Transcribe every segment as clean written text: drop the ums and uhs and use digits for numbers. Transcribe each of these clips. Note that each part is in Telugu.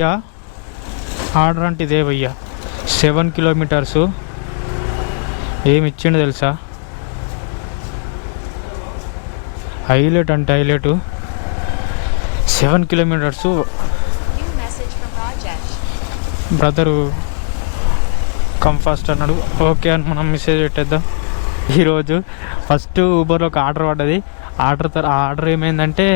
యా ఆర్డర్ అంటే ఇదే భయ్యా 7 కిలోమీటర్స్. ఏమి ఇచ్చిండు తెలుసా? హైలైట్ అంటే highlight 7 kilometres. Brother come fast అన్నాడు. ఓకే అని మనం మెసేజ్ పెట్టేద్దాం. ఈరోజు ఫస్ట్ ఊబర్లో ఒక ఆర్డర్ పడ్డది. ఆర్డర్ ఏమైందంటే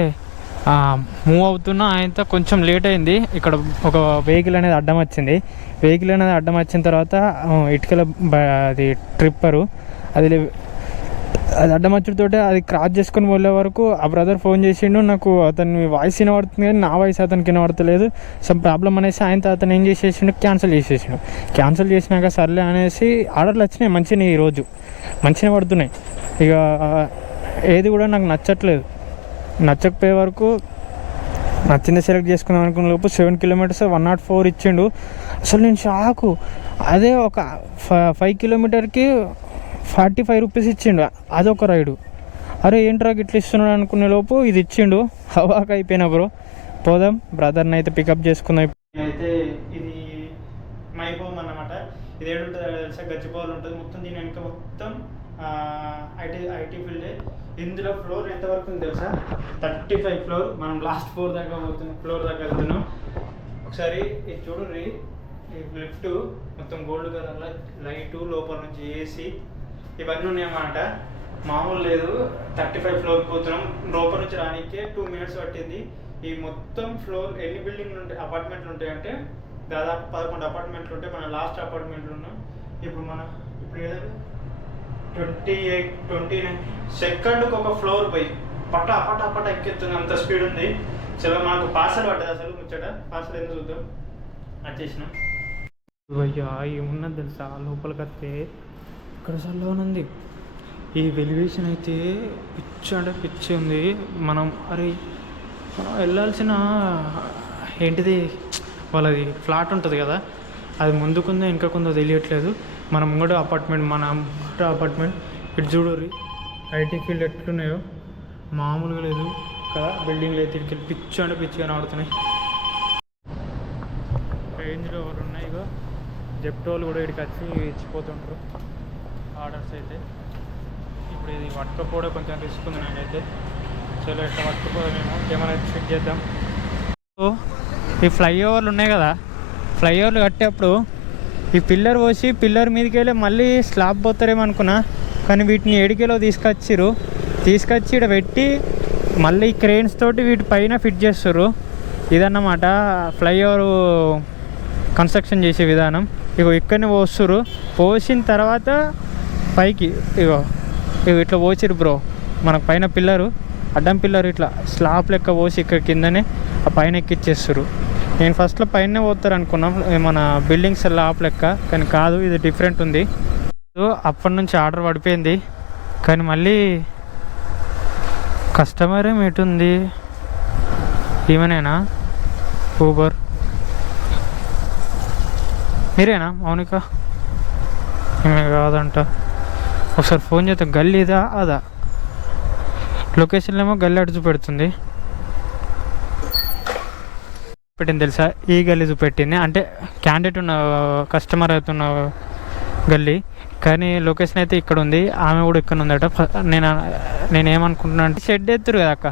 మూవ్ అవుతున్నా ఆయనతో కొంచెం లేట్ అయింది. ఇక్కడ ఒక వెహికల్ అనేది అడ్డం వచ్చింది. వెహికల్ అనేది అడ్డం వచ్చిన తర్వాత ఇటుకల అది ట్రిప్పరు అది అడ్డం వచ్చుడితోటే అది క్రాస్ చేసుకొని వెళ్ళే వరకు ఆ బ్రదర్ ఫోన్ చేసిండు. నాకు అతని వాయిస్ వినబడుతుంది కానీ నా వాయిస్ అతనికి వినబడతలేదు. సమ్ ప్రాబ్లం అనేసి అతను ఏం చేసేసిండు, క్యాన్సిల్ చేసినాక సర్లే అనేసి ఆర్డర్లు వచ్చినాయి మంచిగా. ఈరోజు మంచిగా పడుతున్నాయి. ఇక ఏది కూడా నాకు నచ్చకపోయే వరకు నచ్చింది సెలెక్ట్ చేసుకుందాం అనుకున్న లోపు 7 కిలోమీటర్స్ 104 ఇచ్చిండు. అసలు నేను షాకు. అదే ఒక 5 కిలోమీటర్కి 45 రూపీస్ ఇచ్చిండు. అదొక రైడు. అరే ఏంట్రా ఇట్లా ఇస్తున్నాడు అనుకునే లోపు ఇది ఇచ్చిండు. హవాక్ అయిపోయినా బ్రో. పోదాం, బ్రదర్ని అయితే పికప్ చేసుకుందాం. అయితే ఇది మైబోమ్ అన్నమాట. ఇది ఏడుంటుంది తెలుసా? గచ్చిబౌలి ఉంటుంది మొత్తం. దీని వెనుక మొత్తం ఐటీ ఫీల్డే. ఇందులో ఫ్లోర్ ఎంతవరకు ఉంది తెలుసా? 35 ఫ్లోర్. మనం లాస్ట్ ఫ్లోర్ దాకా వెళ్తున్నాం. ఒకసారి ఇది చూడండి. ఈ లిఫ్ట్ మొత్తం గోల్డ్ కలర్లో లైటు, లోపల నుంచి ఏసీ ఇవన్నీ ఉన్నాయన్నమాట. మామూలు లేదు. 35 ఫ్లోర్ పోతున్నాం. లోపల నుంచి రానికే 2 మినిట్స్ పట్టింది. ఈ మొత్తం ఫ్లోర్ ఎన్ని బిల్డింగ్లు ఉంటాయి, అపార్ట్మెంట్లు ఉంటాయంటే దాదాపు 11 అపార్ట్మెంట్లు ఉంటాయి. మన లాస్ట్ అపార్ట్మెంట్లు ఉన్నాం. ఇప్పుడు ఏదైనా 29 సెకండ్కి ఒక ఫ్లోర్ పోయి పట్ట ఎక్కెత్తుంది. అంత స్పీడ్ ఉంది. చలో మనకు పార్సల్ పడ్డది. అసలు ముచ్చట పార్సల్ ఎందుకు చూద్దాం. వచ్చేసిన అయ్యా ఏమున్నది తెలుసా? లోపలికి వస్తే ఇక్కడ చల్లవనుంది. ఈ వెలివేషన్ అయితే పిచ్చి ఉంది. మనం వెళ్ళాల్సిన ఏంటిది వాళ్ళది ఫ్లాట్ ఉంటుంది కదా, అది ముందుకుందో వెనకకుందో తెలియట్లేదు. మన ముంగట అపార్ట్మెంట్ ఇటు చూడరు. ఐటీ ఫీల్డ్ ఎట్లున్నాయో మామూలుగా లేదు కదా. బిల్డింగ్లు అయితే ఇటుకెళ్ళి పిచ్చిగా ఆడుతున్నాయి. రేంజ్లో ఎవరు ఉన్నాయి. ఇగో జెప్టోలు కూడా ఇక్కడికి వచ్చి ఇచ్చిపోతుంటారు ఆర్డర్స్ అయితే. ఇప్పుడు ఇది పట్టుకపోవడం కొంచెం రిస్క్ ఉంది నాకైతే. చలో ఎట్లా పట్టుకుపోదామేమో, కెమెరా చెక్ చేద్దాం. ఈ ఫ్లైఓవర్లు ఉన్నాయి కదా, ఫ్లైఓవర్లు కట్టేటప్పుడు ఈ పిల్లర్ పోసి పిల్లర్ మీదకి వెళ్ళి మళ్ళీ స్లాబ్ పోతారేమో అనుకున్నా. కానీ వీటిని ఏడికేలో తీసుకొచ్చి ఇక్కడ పెట్టి మళ్ళీ క్రెయిన్స్ తోటి వీటి పైన ఫిట్ చేస్తారు. ఇదన్నమాట ఫ్లైఓవర్ కన్స్ట్రక్షన్ చేసే విధానం. ఇక్కడనే పోసిన తర్వాత పైకి ఇట్లా పోసిరు బ్రో. మనకు పైన పిల్లరు, అడ్డం పిల్లరు ఇట్లా స్లాబ్ లెక్క పోసి ఇక్కడ కిందనే ఆ పైన ఎక్కిచ్చేస్తారు. నేను ఫస్ట్లో పైన పోతారు అనుకున్నాం మన బిల్డింగ్స్ స్లాబ్ లెక్క, కానీ కాదు, ఇది డిఫరెంట్ ఉంది. అప్పటి నుంచి ఆర్డర్ పడిపోయింది. కానీ మళ్ళీ కస్టమర్ ఎటుంది? ఈమెనేనా? ఊబర్ మీరేనా మౌనిక? ఈమె కాదంట. ఒకసారి ఫోన్ చేస్తే గల్లీదా అదా? లొకేషన్లో ఏమో గల్లీ అటు చూపెడుతుంది. పెట్టింది తెలుసా? ఈ గల్లీ చూపెట్టింది. అంటే క్యాండిడేట్ ఉన్న కస్టమర్ అవుతున్న గల్లీ, కానీ లొకేషన్ అయితే ఇక్కడ ఉంది. ఆమె కూడా ఇక్కడ ఉందట. నేనేమనుకుంటున్నా అంటే షెడ్ ఎత్తురు కదా అక్క.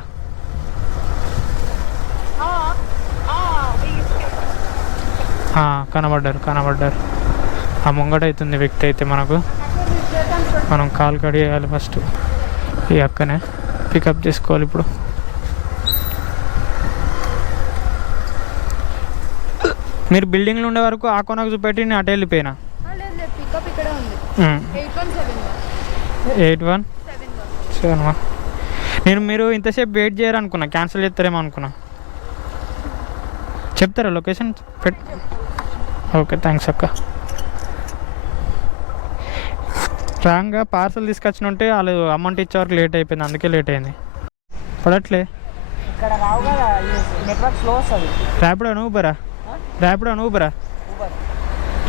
కనబడ్డారు. ఆ ముంగట అవుతుంది వ్యక్తి అయితే. మనం కాల్ కడిగేయాలి ఫస్ట్. ఈ అక్కనే పికప్ చేసుకోవాలి ఇప్పుడు. మీరు బిల్డింగ్లో ఉండే వరకు ఆ కొనకు చూపెట్టి నేను అటు వెళ్ళిపోయినా. 8171. మీరు ఇంతసేపు వెయిట్ చేయరనుకున్నా, క్యాన్సిల్ చేస్తారేమో అనుకున్నా. చెప్తారా లొకేషన్? ఓకే, థ్యాంక్స్ అక్క. రాంగ్గా పార్సల్ తీసుకొచ్చిన ఉంటే వాళ్ళు అమౌంట్ ఇచ్చే వరకు లేట్ అయిపోయింది, అందుకే లేట్ అయింది. పడట్లే ఇక్కడ రావు కదా, నెట్వర్క్ స్లో వస్తుంది. ర్యాపిడో ఊబరా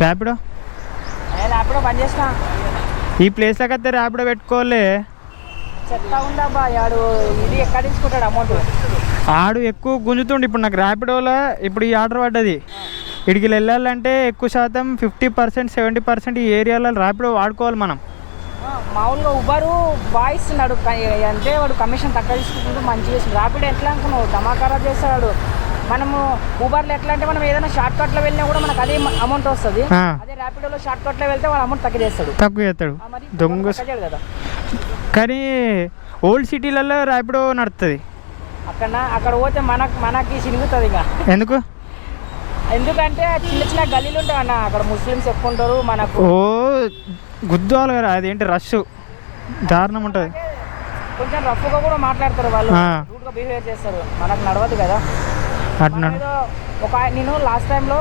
ర్యాపిడో బంద్ చేస్తా. ఈ ప్లేస్లోకి అయితే ర్యాపిడో పెట్టుకోలే. చెప్తా ఉండబ్బా, యాడు ఇది ఎక్కడ తీసుకుంటాడు అమౌంట్? ఆడు ఎక్కువ గుంజుతుండు. ఇప్పుడు నాకు ర్యాపిడోలో ఇప్పుడు ఈ ఆర్డర్ పడ్డది, ఇడికి వెళ్ళాలంటే ఎక్కువ శాతం 50% 70% ఈ ఏరియాలో ర్యాపిడో వాడుకోవాలి మనం. మామూలుగా ఉబరు బాయ్స్ ఉన్నాడు అంటే వాడు కమిషన్ తక్కువ తీసుకుంటూ మంచిగా చేస్తుంది. ర్యాపిడో ఎట్లా అనుకున్నావు ధమాకారా చేస్తాడు. మనము ఊబర్లో ఎట్లా అంటే మనం ఏదైనా షార్ట్ కట్లో వెళ్ళినా కూడా మనకు అదే అమౌంట్ వస్తుంది. అదే ర్యాపిడోలో షార్ట్ కట్లో వెళ్తే వాడు అమౌంట్ తక్కువ చేస్తాడు. దొంగ కదా. కానీ ఓల్డ్ సిటీలలో ర్యాపిడో నడుస్తుంది. అక్కడ పోతే మనకి సిరుగుతుంది. ఇక ఎందుకంటే చిన్న చిన్న గల్లీలు ఉంటాయి అన్న, అక్కడ ముస్లిమ్స్ ఎక్కువ ఉంటారు. మనకు గుద్దాలు కదా, అదేంటి రష్ దారుణం ఉంటుంది. కొంచెం రఫ్గా కూడా మాట్లాడతారు వాళ్ళు, రూట్గా బిహేవ్ చేస్తారు. మనకు నడవదు కదా అట్లా. నేను లాస్ట్ టైంలో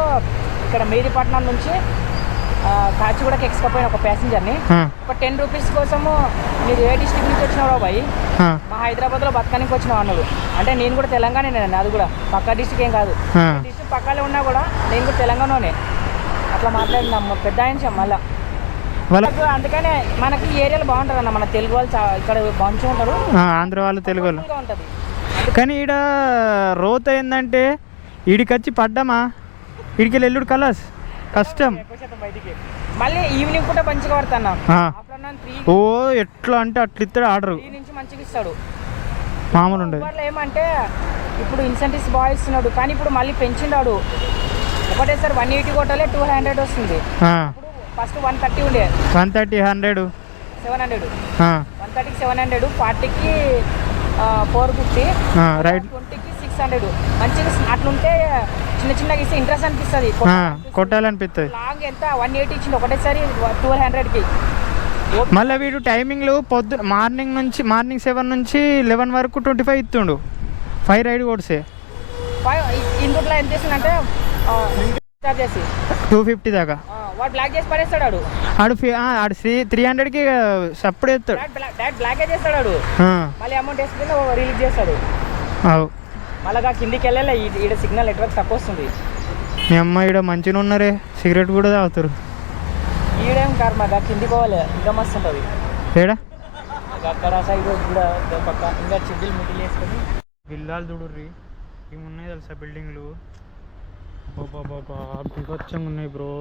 ఇక్కడ మేదీపట్నం నుంచి కాచిగూడకి ఎక్స్కపోయిన ఒక ప్యాసింజర్ని ఒక 10 రూపీస్ కోసము మీరు ఏ డిస్ట్రిక్ట్ నుంచి వచ్చినావు బాయ్, మా హైదరాబాద్లో బతకానికి వచ్చినావు అన్నాడు. అంటే నేను కూడా తెలంగాణనే, అది కూడా పక్క డిస్ట్రిక్ట్ ఏం కాదు, డిస్ట్రిక్ట్ పక్కనే ఉన్నా కూడా నేను కూడా తెలంగాణనే. అట్లా మాట్లాడినాము పెద్ద ఆయన మళ్ళీ. అందుకనే మనకి ఈ ఏరియాలో బాగుంటారు అన్న, మన తెలుగు వాళ్ళు ఇక్కడ మంచిగా ఉంటారు. ఆంధ్ర వాళ్ళు తెలుగు వాళ్ళు ఉంటుంది. కానీ ఈడ రోత ఏంటంటే ఈడికొచ్చి పడ్డామా, ఈడికి ఎల్లుడు కలర్స్ కష్టం. మళ్ళీ ఈవినింగ్ పూట మంచిగా పడుతున్నా. ఓ ఎట్లా అంటే అట్లా ఇస్తాడు ఆర్డర్ నుంచి మంచిగా ఇస్తాడు, మామూలు ఉండదు. ఏమంటే ఇప్పుడు ఇన్సెంటివ్స్ బాగా ఇస్తున్నాడు, కానీ ఇప్పుడు మళ్ళీ పెంచినాడు. ఒకటేసారి 180 కొట్టాలే 200 వస్తుంది. ఫస్ట్ 130 ఉండే, 130 100 700, 130కి 700, 40కి 450, రైట్ 20కి 600. మంచిగా అట్లుంటే చిన్న చిన్నగా ఇస్తే ఇంట్రెస్ట్ అనిపిస్తుంది, కొట్టాలనిపిస్తుంది. లాంగ్ ఎంత 180 ఇచ్చింది ఒకటేసారి 1200కి. మళ్ళీ వీడు టైమింగ్లు మార్నింగ్ 7 నుంచి 11 వరకు 25 ఇస్తుండు. 5 రైడ్ కొడితే ఇందులో ఎంత చేసిందంటే చార్జ్ చేసి 250 దాకా వాడు బ్లాక్ చేసి పడేస్తాడు. ఆడు 300కి సప్పుడు వేస్తాడు, బ్లాక్ చేస్తాడు. మళ్ళీ అమౌంట్ వేసుకుని రిలీజ్ చేస్తాడు. మళ్ళీ కిందికి వెళ్ళాలి, ఈడ సిగ్నల్ నెట్వర్క్ తక్కువ వస్తుంది. మీ అమ్మ ఈడ మంచిగా ఉన్నారే, సిగరెట్ కూడా తాగుతారు. ఈడేం కారు మాకు కిందికి పోవాలి, ఇంకా మస్తు ఉంటుంది. ఏడా అక్కడ సైడ్ కూడా పక్క ఇంకా చిడ్డీలు మిడిల్ వేసుకొని బిల్లాలు చూడుర్రి ఏమున్నాయి తెలుసా బిల్డింగ్లు. బాబా బిభత్సంగా ఉన్నాయి బ్రో.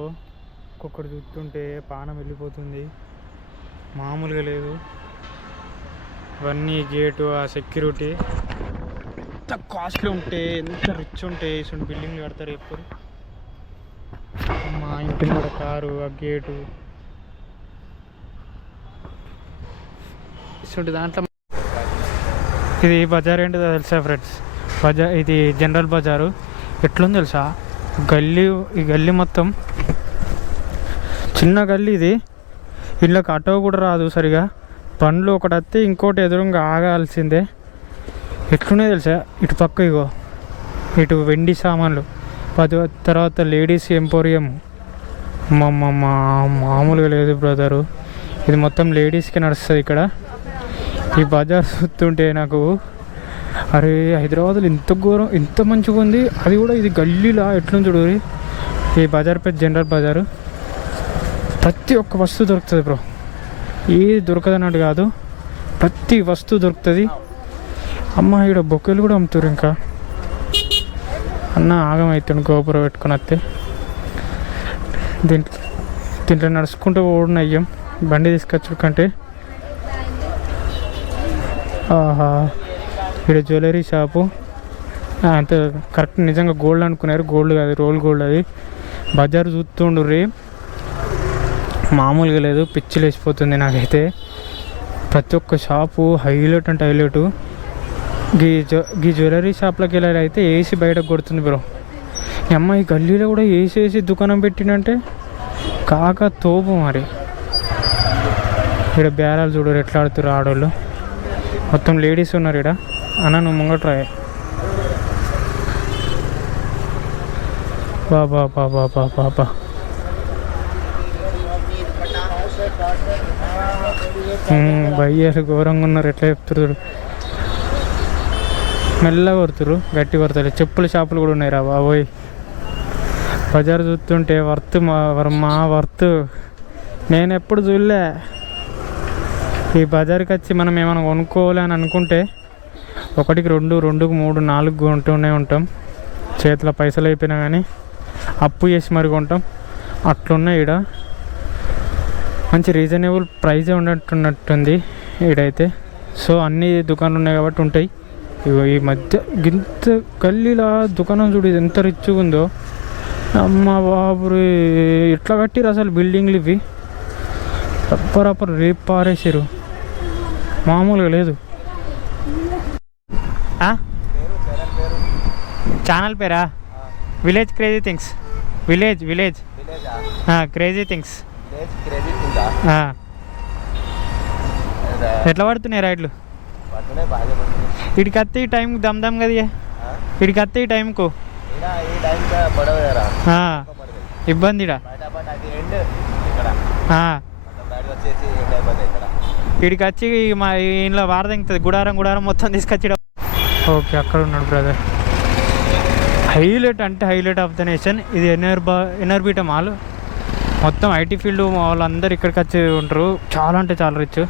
ఒక్కొక్కటి చూస్తుంటే పానం వెళ్ళిపోతుంది, మామూలుగా లేదు. ఇవన్నీ గేటు, ఆ సెక్యూరిటీ ఎంత కాస్ట్లీ ఉంటే, ఎంత రిచ్ ఉంటే ఇటువంటి బిల్డింగ్లు కడతారు ఎప్పుడు. మా ఇంటి కూడా కారు, ఆ గేటు ఇటువంటి దాంట్లో. ఇది బజార్ ఏంటో తెలుసా ఫ్రెండ్స్? ఇది జనరల్ బజారు. ఎట్లుంది తెలుసా ఈ గల్లీ మొత్తం చిన్న గల్లీ. ఇది ఇళ్ళకి ఆటో కూడా రాదు సరిగా, బండ్లు ఒకటి వస్తే ఇంకోటి ఎదురుగా ఆగాల్సిందే. ఎట్లున్నాయి తెలుసా? ఇటు పక్క ఇగో ఇటు వెండి సామాన్లు, తర్వాత లేడీస్ ఎంపోరియం. మామూలుగా లేదు బ్రదరు. ఇది మొత్తం లేడీస్కి నడుస్తుంది ఇక్కడ. ఈ బజార్ చూస్తుంటే నాకు అరే హైదరాబాద్లో ఇంత ఘోరం, ఇంత మంచిగా ఉంది. అది కూడా ఇది గల్లీలా ఎట్లుంది చూడు. ఈ బజార్ పెద్ద జనరల్ బజారు. ప్రతి ఒక్క వస్తువు దొరుకుతుంది బ్రో, ఏది దొరకదన్నట్టు కాదు, ప్రతి వస్తువు దొరుకుతుంది. అమ్మ ఇక్కడ బొక్కలు కూడా అమ్ముతారు. ఇంకా అన్న ఆగమవుతాడు గోపురం పెట్టుకుని వస్తే. దీంట్లో నడుచుకుంటూ ఓడిన అయ్యాం బండి తీసుకొచ్చు కంటే. ఆహా ఇక్కడ జ్యువెలరీ షాపు అంత కరెక్ట్, నిజంగా గోల్డ్ అనుకున్నారు, గోల్డ్ కాదు రోల్ గోల్డ్. అది బజార్ చూస్తుండు రే, మామూలుగా లేదు, పిచ్చి లేచిపోతుంది నాకైతే. ప్రతి ఒక్క షాపు హైలైట్ అంటే హైలైట్. గీ జ్యువెలరీ షాప్లోకి వెళ్ళాలి అయితే ఏసీ బయటకు కొడుతుంది బ్రో. ఈ అమ్మాయి గల్లీలో కూడా ఏసీ దుకాణం పెట్టినంటే కాక తోపు. మరి ఇక్కడ బేరాలు చూడరు ఎట్లా ఆడుతారు ఆడవాళ్ళు, మొత్తం లేడీస్ ఉన్నారు ఇక్కడ. అన్న నువ్వు ముంగట్రాయే. బాబా బాబా బాబా బాబా భయ్యాలు ఘోరంగా ఉన్నారు. ఎట్లా చెప్తున్నారు, మెల్లగా కొడుతురు, గట్టి కొడతారు. చెప్పుల షాపులు కూడా ఉన్నాయి రా బాబోయ్. బజార్ చూస్తుంటే మా వర్త్ నేను ఎప్పుడు చూడలే. ఈ బజార్కి వచ్చి మనం ఏమైనా కొనుక్కోవాలి అని అనుకుంటే ఒకటికి 2, 2కి 3, 4 కొంటూనే ఉంటాం. చేతిలో పైసలు అయిపోయినా కానీ అప్పు చేసి మరి కొంటాం. అట్లున్నాయి ఈడ. మంచి రీజనబుల్ ప్రైజే ఉన్నట్టుంది ఈడైతే. సో అన్ని దుకాణాలు ఉన్నాయి కాబట్టి ఉంటాయి. ఇగో ఈ మధ్య గింత గల్లీలా దుకాణం చూడు ఎంత రిచ్గా ఉందో. అమ్మ బాబురే, ఎట్లా కట్టిరు అసలు బిల్డింగ్లు ఇవి. రప్పరప్పర్ రేపు పారేసారు, మామూలుగా లేదు. ఛానల్ పేరా? Village crazy things. Village crazy things. ఎట్లా పడుతున్నాయి రైడ్లు? ఇడికి వస్తే ఈ టైంకి దమ్ కదా. ఇడికి వస్తే ఈ టైంకు ఇబ్బందిడా. ఇడికి వచ్చి మా ఇంట్లో వారదెంగుతుంది. గుడారం మొత్తం తీసుకొచ్చి. ఓకే, అక్కడ ఉన్నాడు బ్రదర్. హైలైట్ అంటే హైలైట్ ఆఫ్ ద నేషన్ ఇది ఎన్ఆర్బిటా మాల్. మొత్తం ఐటీ ఫీల్డ్ వాళ్ళందరూ ఇక్కడికి వచ్చి ఉంటారు. చాలా అంటే చాలా రిచ్.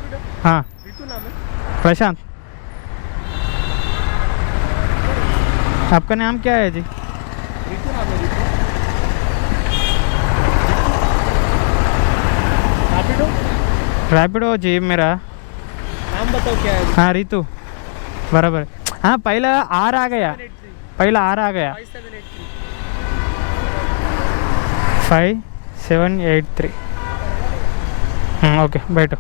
ప్రశాంత్, आपका नाम क्या है जी? रैपिडो जी मेरा नाम बताओ क्या है? हाँ रितु, बराबर. हाँ पहला आर आ गया. 5783. ఓకే బయట.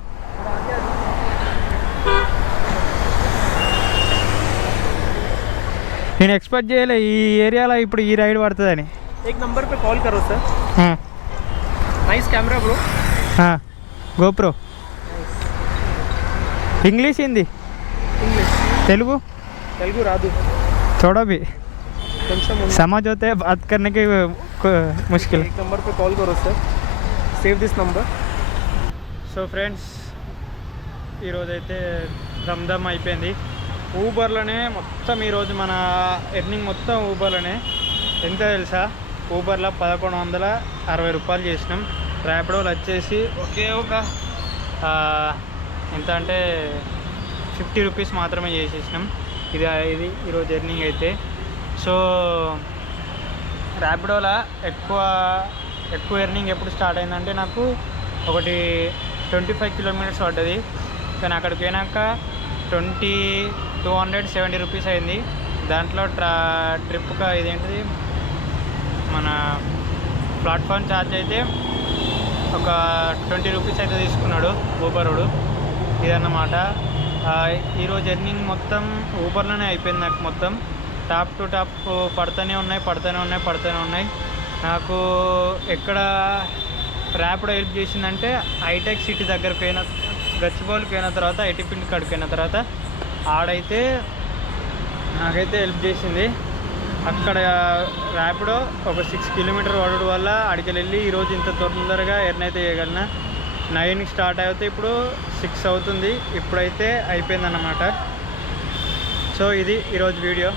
నేను ఎక్స్పెక్ట్ చేయలే ఈ ఏరియాలో ఇప్పుడు ఈ రైడ్ పడుతుందని. एक नंबर पे कॉल करो sir. Nice camera bro. GoPro. English Hindi Telugu रादू थोड़ा भी समझ होते हैं. बात करने की मुश्किल. एक नंबर पे कॉल करो sir. Save this number. So friends, ఈరోజైతే దమ్దమ్ అయిపోయింది. ఊబర్లోనే మొత్తం ఈరోజు మన ఎర్నింగ్ మొత్తం ఊబర్లోనే. ఎంత తెలుసా? ఊబర్లో 1160 రూపాయలు చేసినాం. ర్యాపిడోలో వచ్చేసి ఒక ఎంత అంటే 50 రూపీస్ మాత్రమే చేసేసినాం. ఇది ఈరోజు ఎర్నింగ్ అయితే. సో ర్యాపిడోలో ఎక్కువ ఎర్నింగ్ ఎప్పుడు స్టార్ట్ అయిందంటే నాకు ఒకటి 25 కిలోమీటర్స్ పడ్డది. కానీ అక్కడికి పోయినాక 270 రూపీస్ అయింది. దాంట్లో ట్రిప్గా ఇదేంటిది మన ప్లాట్ఫామ్ ఛార్జ్ అయితే ఒక 20 రూపీస్ అయితే తీసుకున్నాడు ఊబరోడు. ఇదన్నమాట ఈరోజు ఎర్నింగ్ మొత్తం ఊబర్లోనే అయిపోయింది. నాకు మొత్తం టాప్ టు టాప్ పడుతూనే ఉన్నాయి. నాకు ఎక్కడ ర్యాపిడో హెల్ప్ చేసిందంటే హైటెక్ సిటీ దగ్గర గచ్చిబౌలికి పోయిన తర్వాత ఐటీ ఫీల్డ్ కాడికి పోయిన తర్వాత ఆడైతే నాకైతే హెల్ప్ చేసింది. అక్కడ ర్యాపిడో ఒక 6 కిలోమీటర్ పడడం వల్ల అడికి వెళ్ళి ఈరోజు ఇంత తొందరగా ఎర్న్ అయితే చేయగలనా. 9కి స్టార్ట్ అయితే ఇప్పుడు 6 అవుతుంది. ఇప్పుడైతే అయిపోయిందన్నమాట. సో ఇది ఈరోజు వీడియో.